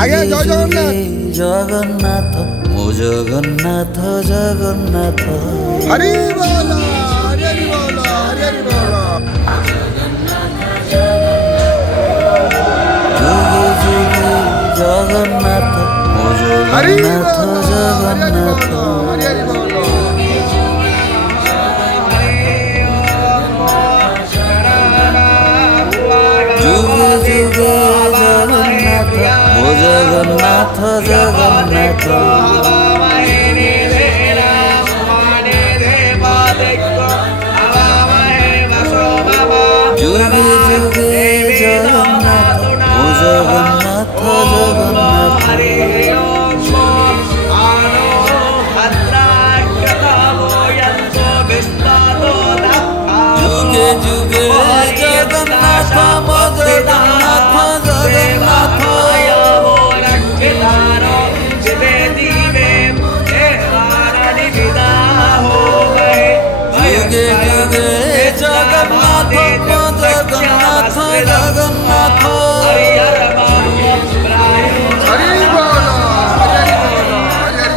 ଆଜ୍ଞା ଜୟ ଜଗନ୍ନାଥ। ଜଗନ୍ନାଥ ମୋ ଜଗନ୍ନାଥ ଜଗନ୍ନାଥ ହରି ବୋଲ ହରି ହରି ବୋଲ ହରି ହରି ବୋଲ। ଯୁଗେ ଯୁଗେ ଜଗନ୍ନାଥ ମୋ ହରି ଜଗନ୍ନାଥ ବୋଲ ହରି ହରି ଜଗନ୍ନାଥ ବୋଲ ହରି ହରି ବୋଲ। ଯୁଗେ ଯୁଗେ ଜଗନ୍ନାଥ ମୋ ଜଗନ୍ନାଥ ଜଗନ୍ନାଥ ଯୁଗେ ଯୁଗେ ଜଗନ୍ନାଥ ମୋ ଜଗନ୍ନାଥ ଜଗନ୍ନାଥ ଯୁଗେ ଯୁଗେ ଜଗନ୍ନାଥ ମୋ ଜଗନ୍ନାଥ ଜଗନ୍ନାଥ ଯୁଗେ ଯୁଗେ ଜଗନ୍ନାଥ ମୋ ଜଗନ୍ନାଥ ଜଗନ୍ନାଥ ହରି ବୋଲ ହରି ହରି ବୋଲ ହରି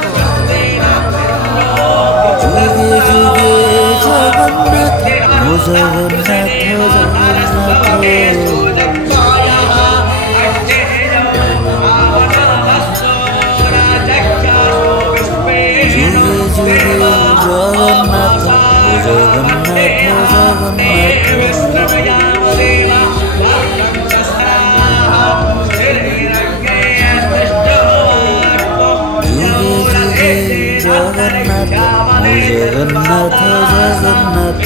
ହରି ବୋଲ। ଯୁଗେ ଯୁଗେ ଜଗନ୍ନାଥ ମୋ ଜଗନ୍ନାଥ ଜଗନ୍ନାଥ ଯୁଗେ ଯୁଗେ ଜଗନ୍ନାଥ ମୋ ଜଗନ୍ନାଥ ଜଗନ୍ନାଥ ଯୁଗେ ଯୁଗେ ଜଗନ୍ନାଥ ମୋ ଜଗନ୍ନାଥ ଜଗନ୍ନାଥ